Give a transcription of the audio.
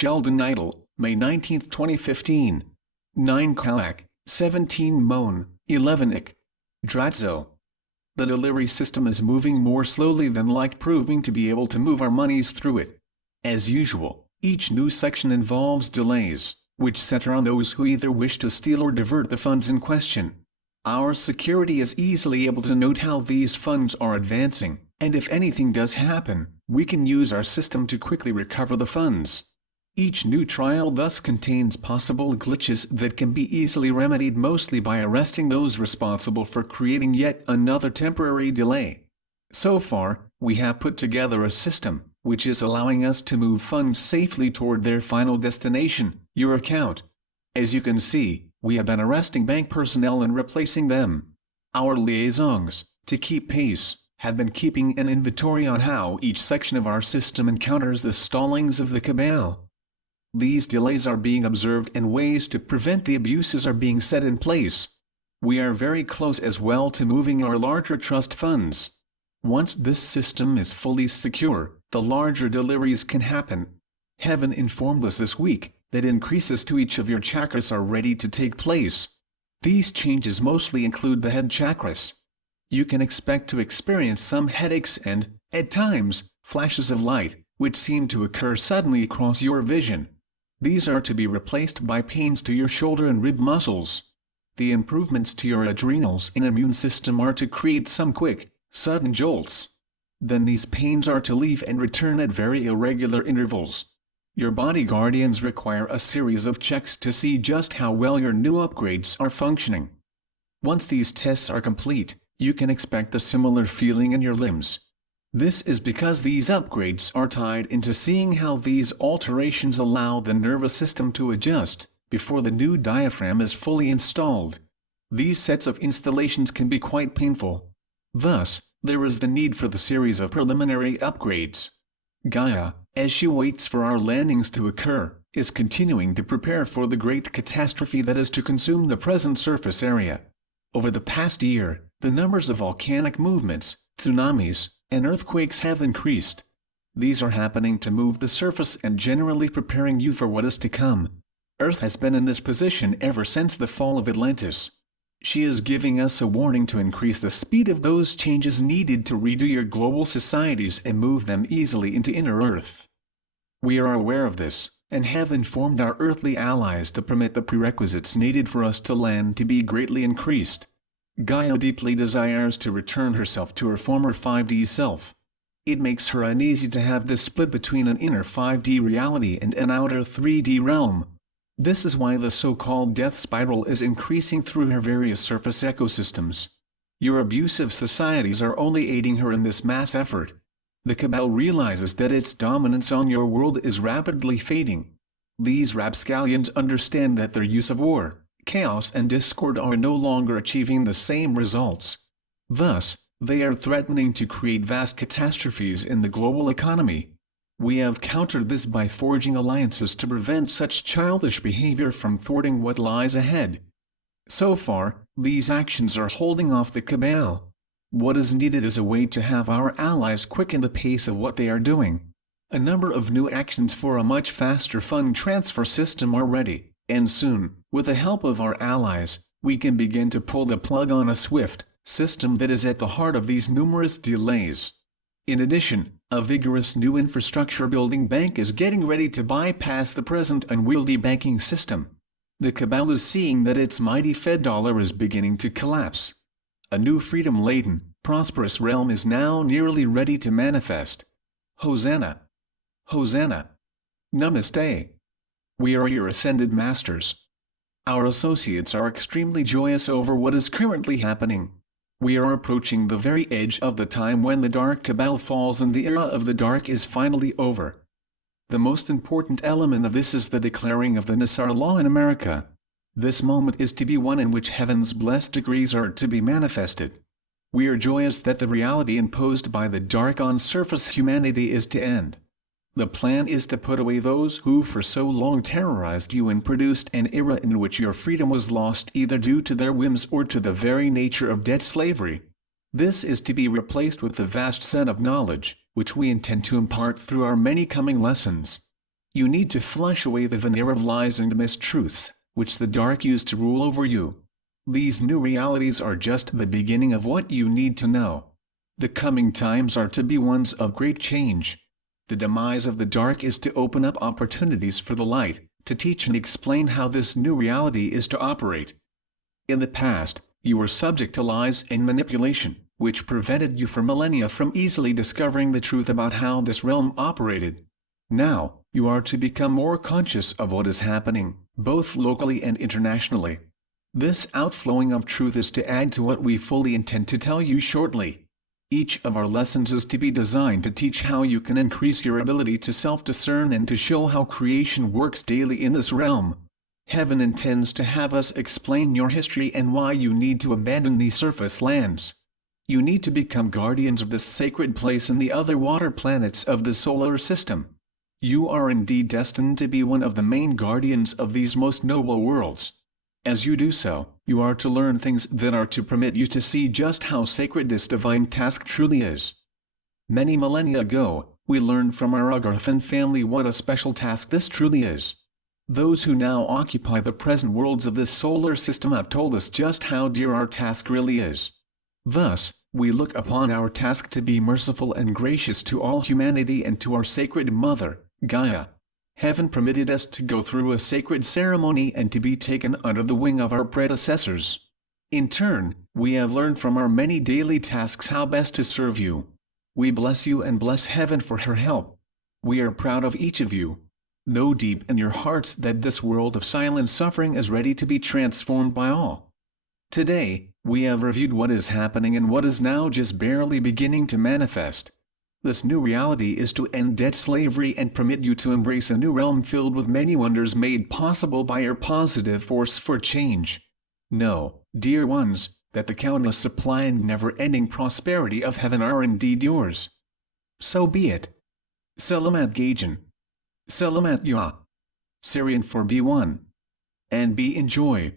Sheldan Nidle, May 19, 2015. 9 Cauac, 17 Moan, 11 Ik. Dratzo. The delivery system is moving more slowly than liked, proving to be able to move our monies through it. As usual, each new section involves delays, which center on those who either wish to steal or divert the funds in question. Our security is easily able to note how these funds are advancing, and if anything does happen, we can use our system to quickly recover the funds. Each new trial thus contains possible glitches that can be easily remedied, mostly by arresting those responsible for creating yet another temporary delay. So far, we have put together a system which is allowing us to move funds safely toward their final destination, your account. As you can see, we have been arresting bank personnel and replacing them. Our liaisons, to keep pace, have been keeping an inventory on how each section of our system encounters the stallings of the cabal. These delays are being observed and ways to prevent the abuses are being set in place. We are very close as well to moving our larger trust funds. Once this system is fully secure, the larger deliveries can happen. Heaven informed us this week that increases to each of your chakras are ready to take place. These changes mostly include the head chakras. You can expect to experience some headaches and, at times, flashes of light, which seem to occur suddenly across your vision. These are to be replaced by pains to your shoulder and rib muscles. The improvements to your adrenals and immune system are to create some quick, sudden jolts. Then these pains are to leave and return at very irregular intervals. Your body guardians require a series of checks to see just how well your new upgrades are functioning. Once these tests are complete, you can expect a similar feeling in your limbs. This is because these upgrades are tied into seeing how these alterations allow the nervous system to adjust, before the new diaphragm is fully installed. These sets of installations can be quite painful. Thus, there is the need for the series of preliminary upgrades. Gaia, as she waits for our landings to occur, is continuing to prepare for the great catastrophe that is to consume the present surface area. Over the past year, the numbers of volcanic movements, tsunamis, and earthquakes have increased. These are happening to move the surface and generally preparing you for what is to come. Earth has been in this position ever since the fall of Atlantis. She is giving us a warning to increase the speed of those changes needed to redo your global societies and move them easily into inner Earth. We are aware of this, and have informed our earthly allies to permit the prerequisites needed for us to land to be greatly increased. Gaia deeply desires to return herself to her former 5D self. It makes her uneasy to have this split between an inner 5D reality and an outer 3D realm. This is why the so-called death spiral is increasing through her various surface ecosystems. Your abusive societies are only aiding her in this mass effort. The cabal realizes that its dominance on your world is rapidly fading. These rapscallions understand that their use of war, chaos and discord are no longer achieving the same results. Thus, they are threatening to create vast catastrophes in the global economy. We have countered this by forging alliances to prevent such childish behavior from thwarting what lies ahead. So far, these actions are holding off the cabal. What is needed is a way to have our allies quicken the pace of what they are doing. A number of new actions for a much faster fund transfer system are ready, and soon, with the help of our allies, we can begin to pull the plug on a swift system that is at the heart of these numerous delays. In addition, a vigorous new infrastructure building bank is getting ready to bypass the present unwieldy banking system. The cabal is seeing that its mighty Fed dollar is beginning to collapse. A new freedom-laden, prosperous realm is now nearly ready to manifest. Hosanna! Hosanna! Namaste! We are your ascended masters. Our associates are extremely joyous over what is currently happening. We are approaching the very edge of the time when the dark cabal falls and the era of the dark is finally over. The most important element of this is the declaring of the Nassar Law in America. This moment is to be one in which heaven's blessed decrees are to be manifested. We are joyous that the reality imposed by the dark on surface humanity is to end. The plan is to put away those who for so long terrorized you and produced an era in which your freedom was lost either due to their whims or to the very nature of debt slavery. This is to be replaced with the vast set of knowledge, which we intend to impart through our many coming lessons. You need to flush away the veneer of lies and mistruths, which the dark used to rule over you. These new realities are just the beginning of what you need to know. The coming times are to be ones of great change. The demise of the dark is to open up opportunities for the light, to teach and explain how this new reality is to operate. In the past, you were subject to lies and manipulation, which prevented you for millennia from easily discovering the truth about how this realm operated. Now, you are to become more conscious of what is happening, both locally and internationally. This outflowing of truth is to add to what we fully intend to tell you shortly. Each of our lessons is to be designed to teach how you can increase your ability to self-discern and to show how creation works daily in this realm. Heaven intends to have us explain your history and why you need to abandon these surface lands. You need to become guardians of this sacred place and the other water planets of the solar system. You are indeed destined to be one of the main guardians of these most noble worlds. As you do so, you are to learn things that are to permit you to see just how sacred this divine task truly is. Many millennia ago, we learned from our Agarthan family what a special task this truly is. Those who now occupy the present worlds of this solar system have told us just how dear our task really is. Thus, we look upon our task to be merciful and gracious to all humanity and to our sacred mother, Gaia. Heaven permitted us to go through a sacred ceremony and to be taken under the wing of our predecessors. In turn, we have learned from our many daily tasks how best to serve you. We bless you and bless Heaven for her help. We are proud of each of you. Know deep in your hearts that this world of silent suffering is ready to be transformed by all. Today, we have reviewed what is happening and what is now just barely beginning to manifest. This new reality is to end debt slavery and permit you to embrace a new realm filled with many wonders made possible by your positive force for change. Know, dear ones, that the countless supply and never-ending prosperity of heaven are indeed yours. So be it. Selamat Gajan. Selamat Ya. Syrian for B1. And be enjoy.